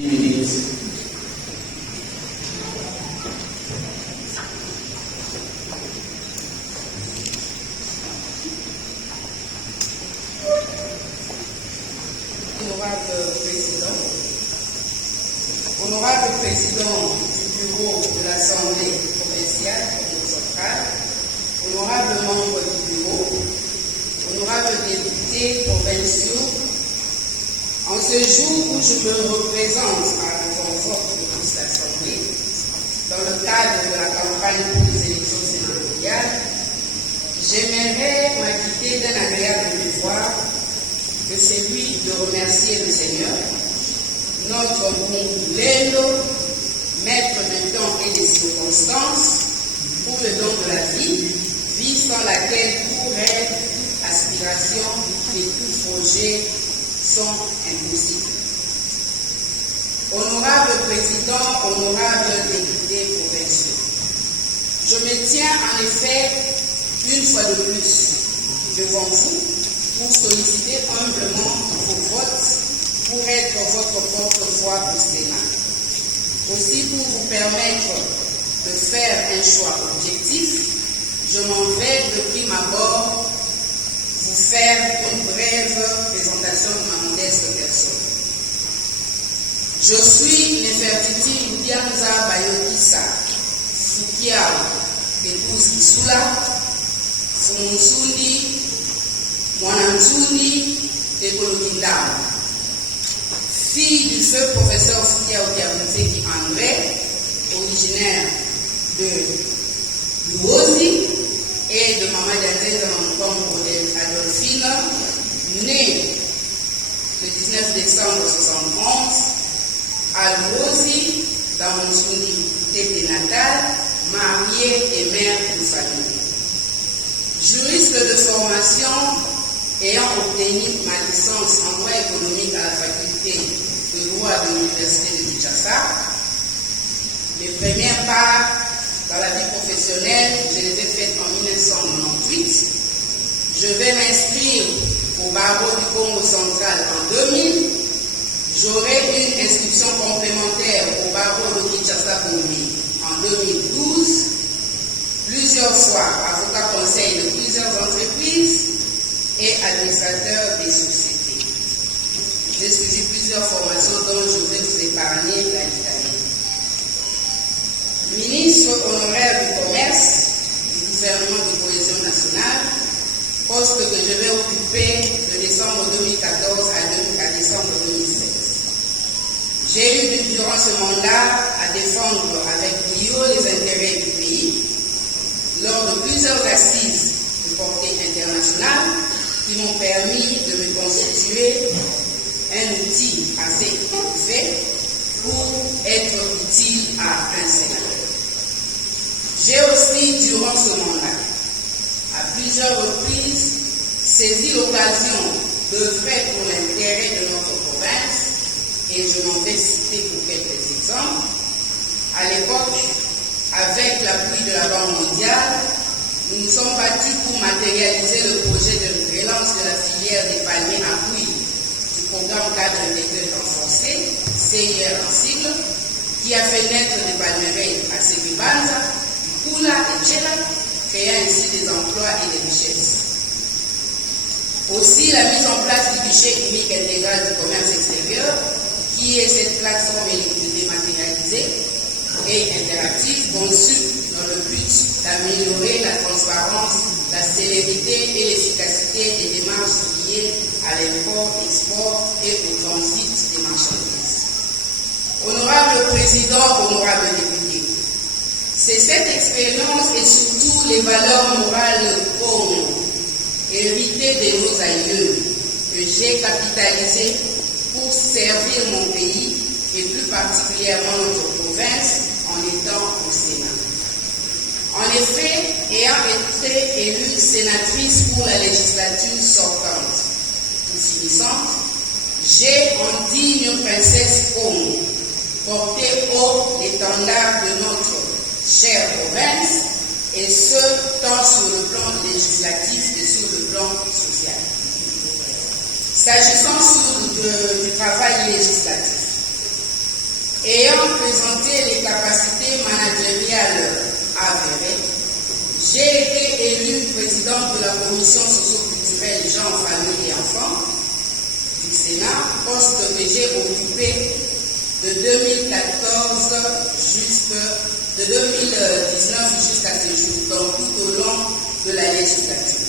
Honorable président du bureau de l'Assemblée provinciale centrale, honorable membre du bureau, honorables députés provinciaux, en ce jour où je me représente devant votre petite assemblée, dans le cadre de la campagne pour les élections sénatoriales, j'aimerais m'acquitter d'un agréable devoir que celui de remercier le Seigneur, notre bon Lélo, maître du temps et des circonstances, pour le don de la vie sans laquelle tout rêve, toute aspiration et tout projet sont impossibles. Honorable président, honorable député provinciaux, je me tiens en effet une fois de plus devant vous pour solliciter humblement vos votes pour être votre porte-voix au Sénat. Aussi, pour vous permettre de faire un choix objectif, je m'en vais de prime abord vous faire une brève présentation de ma modeste personne. Je suis Nefertiti Ndianza Bayokisa, Fukiao, épouse Kisula, Fumunsundi, Mwanansundi, Tekolokindam. Fille du feu professeur Fukiao Kiabouzeki André, originaire de Louosi, et de Maman Dianzeza Mamkombo Adolphine, née le 19 décembre 1971 à Louosi, dans mon Tete natal, mariée et mère de famille. Juriste de formation, ayant obtenu ma licence en droit économique à la faculté de droit de l'Université de Kinshasa, mes premières pas dans la vie professionnelle, je les ai faites en 1998. Je vais m'inscrire au barreau du Congo central en 2000. J'aurai une inscription complémentaire au barreau de Kinshasa-Gombe en 2012. Plusieurs fois avocat conseil de plusieurs entreprises et administrateur des sociétés. J'ai suivi plusieurs formations dont je vais vous épargner la détailler. Ministre honoraire du commerce du gouvernement de cohésion nationale, poste que je vais occuper de décembre 2014 à décembre 2016. J'ai eu durant ce mandat à défendre avec brio les intérêts du pays lors de plusieurs assises de portée internationale qui m'ont permis de me constituer un outil assez fait pour être utile à un sénateur. J'ai aussi, durant ce mandat, à plusieurs reprises, saisi l'occasion d'œuvrer pour l'intérêt de notre province, et je m'en vais citer pour quelques exemples. À l'époque, avec l'appui de la Banque mondiale, nous nous sommes battus pour matérialiser le projet de relance de la filière des palmiers à huile du programme cadre intégré renforcé, CIR en sigle, qui a fait naître des palmeraies à Sekibanza, Kula et Tchela, créant ainsi des emplois et des richesses. Aussi, la mise en place du guichet unique intégral du commerce extérieur, qui est cette plateforme dématérialisée et interactive conçue dans le but d'améliorer la transparence, la célérité et l'efficacité des démarches liées à l'import, export et au transit des marchandises. Honorable président, honorable député, c'est cette expérience et surtout les valeurs morales communes héritées de nos aïeux que j'ai capitalisées pour servir mon pays et plus particulièrement notre province en étant au Sénat. En effet, ayant été élue sénatrice pour la législature sortante ou finissante, j'ai en digne princesse Congo porté haut l'étendard de notre chère province, et ce, tant sur le plan législatif que sur le plan social. S'agissant du travail législatif, Ayant présenté les capacités managériales avérées, j'ai été élu président de la commission socio-culturelle gens, famille et enfants du Sénat, poste que j'ai occupé de 2014 de 2019 jusqu'à ce jour, donc tout au long de la législature.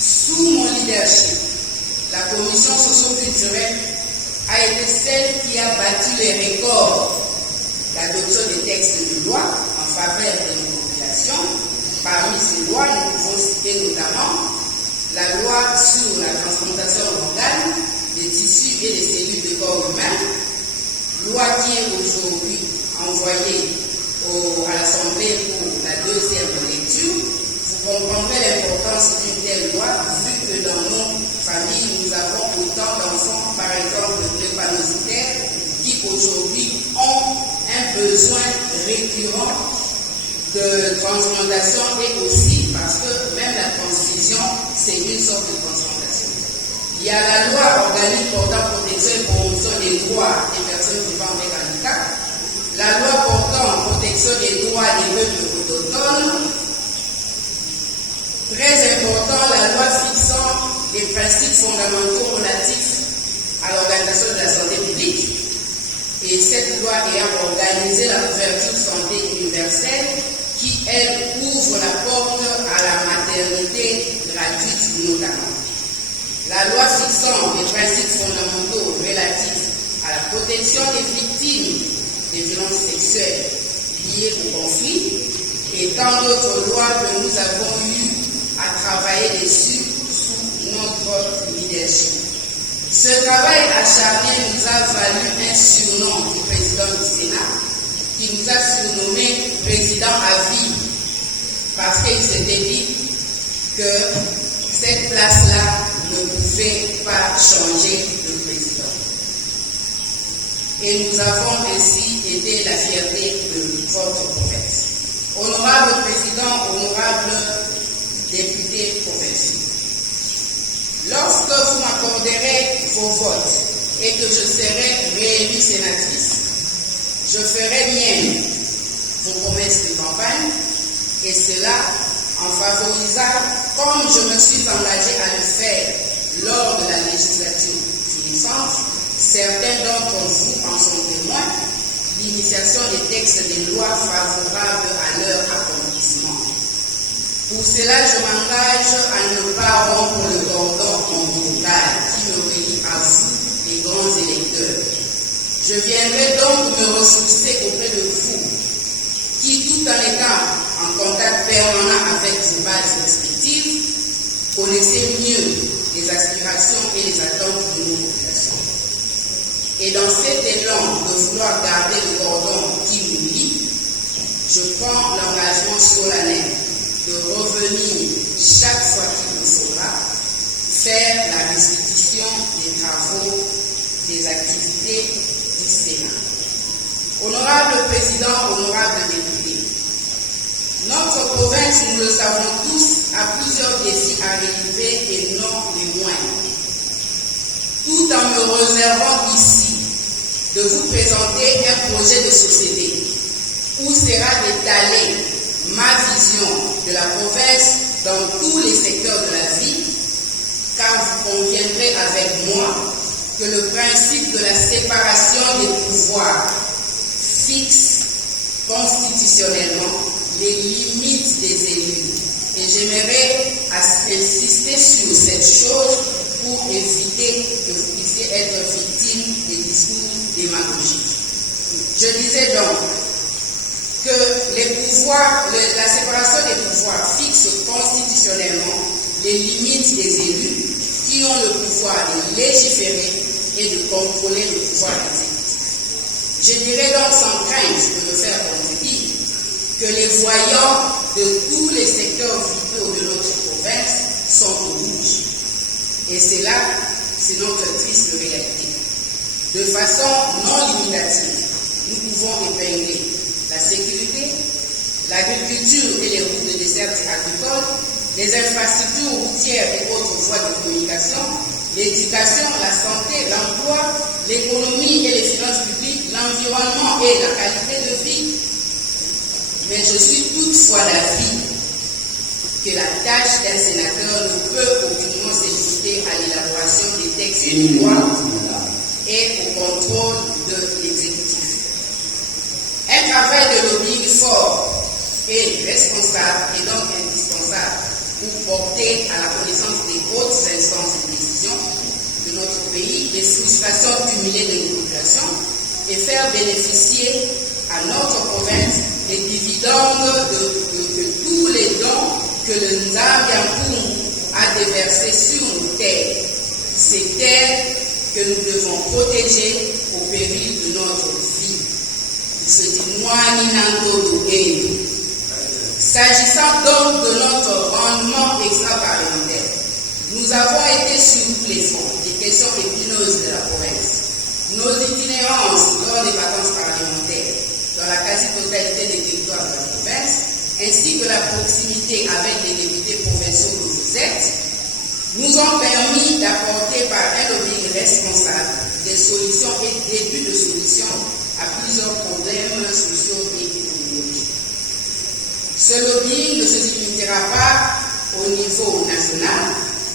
Sous mon leadership, la commission socio-culturelle a été celle qui a battu les records d'adoption des textes de loi en faveur de nos populations. Parmi ces lois, nous pouvons citer notamment la loi sur la transplantation d'organes, des tissus et des cellules de corps humain, loi qui est aujourd'hui envoyée à l'Assemblée pour la deuxième lecture. Vous comprendrez l'importance d'une telle loi, vu que dans nos familles, nous avons autant d'enfants, par exemple, drépanocytaires, qui aujourd'hui ont un besoin récurrent de transplantation et aussi parce que même la transfusion, c'est une sorte de transplantation. Il y a la loi organique portant protection et promotion des droits des personnes vivant avec handicap, la loi portant protection des droits des peuples autochtones, très important, la loi fixant les principes fondamentaux relatifs à l'organisation de la santé publique, et cette loi ayant organisé la couverture santé universelle qui, elle, ouvre la porte à la maternité gratuite notamment. La loi fixant les principes fondamentaux relatifs à la protection des victimes des violences sexuelles liées au conflit, et tant d'autres lois que nous avons eu à travailler dessus sous notre leadership. Ce travail acharné nous a valu un surnom du président du Sénat, qui nous a surnommé président à vie, parce qu'il s'était dit que cette place-là ne pouvait pas changer de président. Et nous avons ainsi été la fierté de votre province. Honorable président, honorable député provinciaux, lorsque vous m'accorderez vos votes et que je serai réélue sénatrice, je ferai mienne vos promesses de campagne, et cela en favorisant, comme je me suis engagée à le faire lors de la législature finissante, certains d'entre vous en sont témoins, l'initiation des textes des lois favorables à leur accomplissement. Pour cela, je m'engage à ne pas rompre le cordon ombilical qui me relie à vous, les grands électeurs. Je viendrai donc me ressourcer auprès de vous, qui, tout en étant en contact permanent avec vos bases respectives, connaissez mieux les aspirations et les attentes de nos populations. Et dans cet élan de vouloir garder le cordon qui nous lie, je prends l'engagement solennel de revenir chaque fois qu'il le faudra, faire la restitution des travaux, des activités du Sénat. Honorable président, honorable député, notre province, nous le savons tous, a plusieurs défis à relever et non les moindres. Tout en me réservant ici de vous présenter un projet de société où sera d'étaler ma vision de la province dans tous les secteurs de la vie, car vous conviendrez avec moi que le principe de la séparation des pouvoirs fixe constitutionnellement les limites des élus. Et j'aimerais insister sur cette chose pour éviter que vous puissiez être victime des discours démagogiques. Je disais donc que les pouvoirs, la séparation des pouvoirs fixe constitutionnellement les limites des élus qui ont le pouvoir de légiférer et de contrôler le pouvoir exécutif. Je dirais donc sans crainte de me faire contredire que les voyants de tous les secteurs vitaux de notre province sont au rouge. Et c'est là, c'est notre triste réalité. De façon non limitative, nous pouvons épingler la sécurité, l'agriculture et les routes de desserte agricole, les infrastructures routières et autres voies de communication, l'éducation, la santé, l'emploi, l'économie et les finances publiques, l'environnement et la qualité de vie. Mais je suis toutefois d'avis que la tâche d'un sénateur ne peut aucunement se limiter à l'élaboration des textes de loi et au contrôle de l'exécutif. Un travail de lobbying fort et responsable est donc indispensable pour porter à la connaissance des hautes instances de décision de notre pays les frustrations cumulées de nos populations et faire bénéficier à notre province les dividendes de tous les dons que le Nzambiankoum a déversés sur nos terres. Ces terres que nous devons protéger au péril de notre vie. Se dit Moani Nando Dogueyo. S'agissant donc de notre rendement extra-parlementaire, nous avons été sur tous les fronts des questions épineuses de la province. Nos itinérances lors des vacances parlementaires dans la quasi-totalité des territoires de la province, ainsi que la proximité avec les députés provinciaux que vous êtes, nous ont permis d'apporter par un lobbying responsable des solutions et débuts de solutions à plusieurs problèmes sociaux et économiques. Ce lobbying ne se limitera pas au niveau national,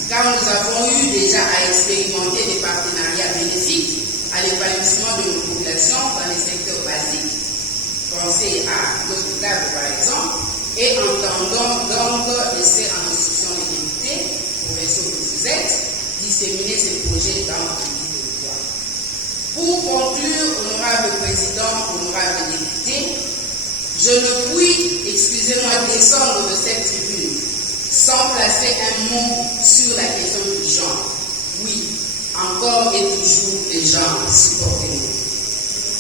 car nous avons eu déjà à expérimenter des partenariats bénéfiques à l'épanouissement de nos populations dans les secteurs basiques. Pensez à l'hôpital par exemple, et entendons donc laisser en instruction des députés, provinciaux que vous êtes, disséminer ces projets dans le territoire. Pour conclure, honorable président, honorable député, je ne puis, excusez-moi, descendre de cette tribune sans placer un mot sur la question du genre. Oui, encore et toujours les gens, supportez-nous.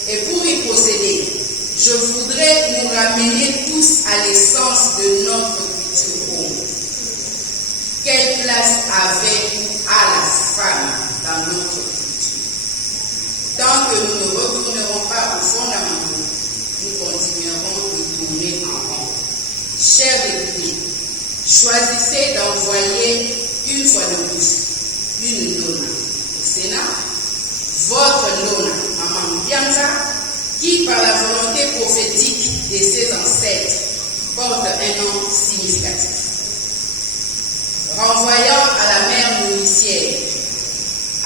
Et pour y procéder, je voudrais nous ramener tous à l'essence de notre culture ronde. Quelle place avait à la femme dans notre culture? Tant que nous ne retournerons pas aux fondamentaux, nous continuerons de tourner en rond. Chers députés, choisissez d'envoyer une fois de plus une nona au Sénat, votre nona, Maman Bianza, qui par la volonté prophétique de ses ancêtres porte un nom significatif. Renvoyant à la mère nourricière,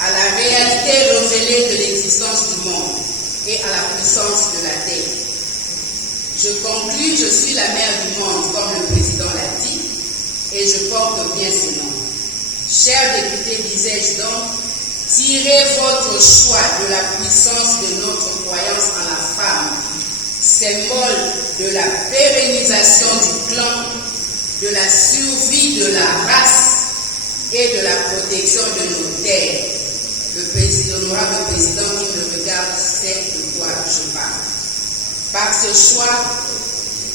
à la réalité révélée de l'existence du monde et à la puissance de la terre. Je conclus, je suis la mère du monde, comme le président l'a dit, et je porte bien ce nom. Chers députés, disais-je donc, tirez votre choix de la puissance de notre croyance en la femme, symbole de la pérennisation du clan, de la survie de la race et de la protection de nos terres. L'honorable président qui me regarde sait de quoi je parle. Par ce choix,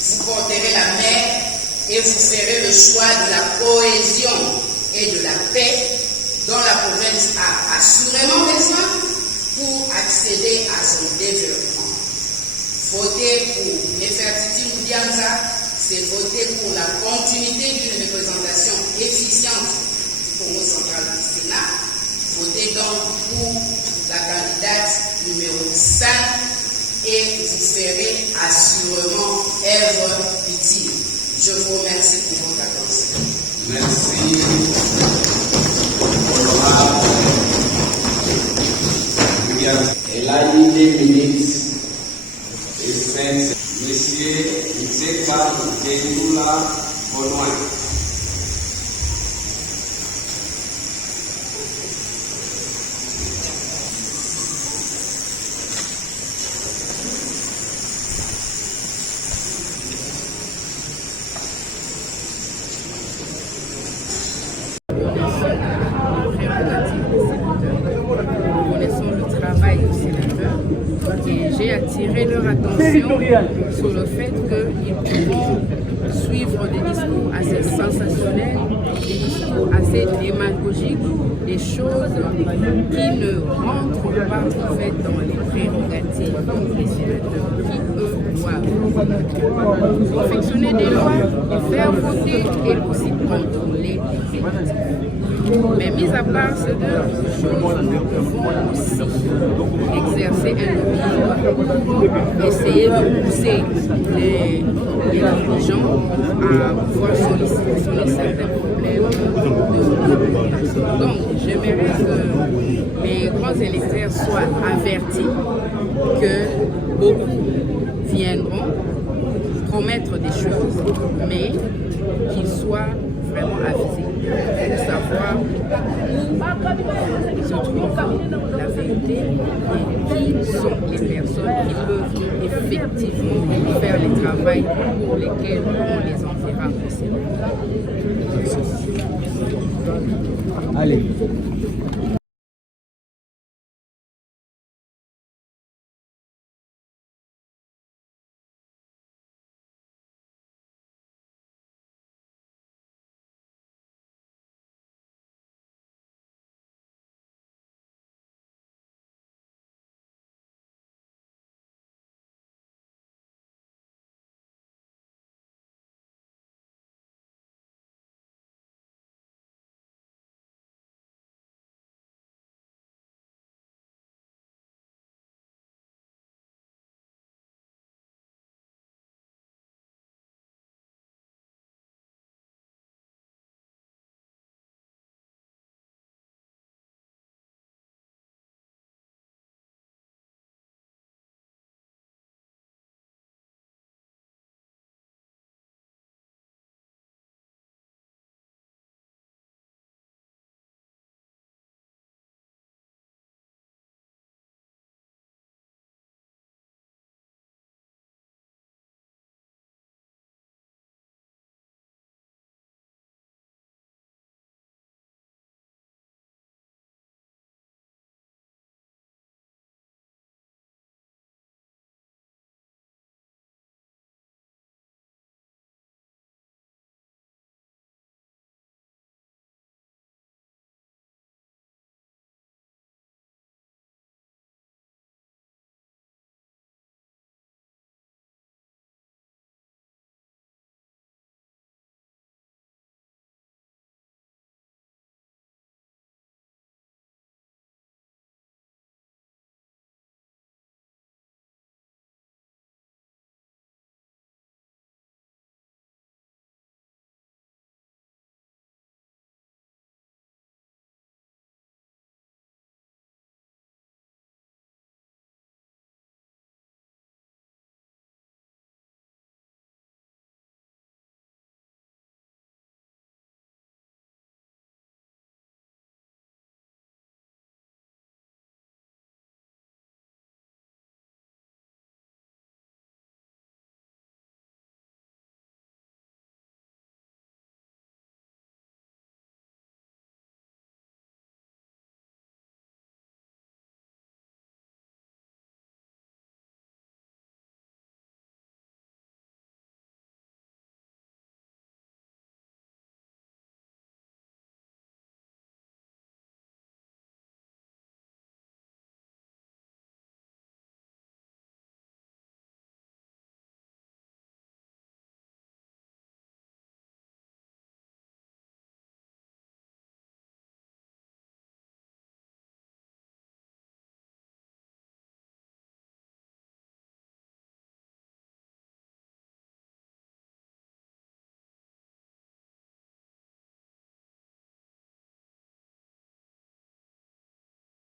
vous porterez la mer et vous ferez le choix de la cohésion et de la paix dont la province a assurément besoin pour accéder à son développement. Voter pour Nefertiti Moudianza, c'est voter pour la continuité d'une représentation efficiente du Congo central du Sénat. Votez donc pour la candidate numéro 5 et vous ferez assurément œuvre utile. Je vous remercie pour votre attention. Merci. Honorable. Elle a eu 2 minutes et 5. Monsieur Nzekba Ngeyoula Bonoy. Nous connaissons le travail du sénateur et j'ai attiré leur attention sur le fait qu'ils pourront suivre des discours assez sensationnels des discours assez démagogiques, des choses qui ne rentrent pas en fait dans les prérogatives des sénateurs qui, eux, doivent confectionner des lois, les faire voter et aussi contrôler l'exécutif. Mais mis à part ces deux choses, nous pouvons aussi exercer un lobbying, essayer de pousser les dirigeants à pouvoir solutionner certains problèmes de population. Donc, j'aimerais que les grands électeurs soient avertis que beaucoup viendront promettre des choses, mais qu'ils soient vraiment avisés pour savoir où se trouve la vérité et qui sont les personnes qui peuvent effectivement faire le travail pour lesquels on les enverra au Sénat. Allez.